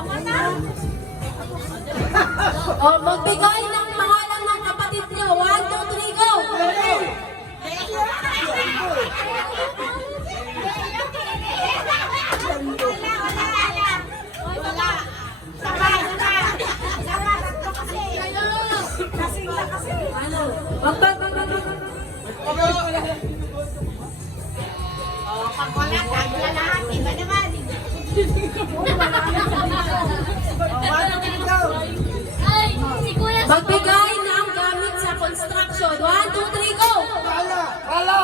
O, magbigay ng pangalan ng kapatid niyo. 1, 2, 3, go! Magbigay ng gamit sa construction. 1, 2, 3, go! Wala!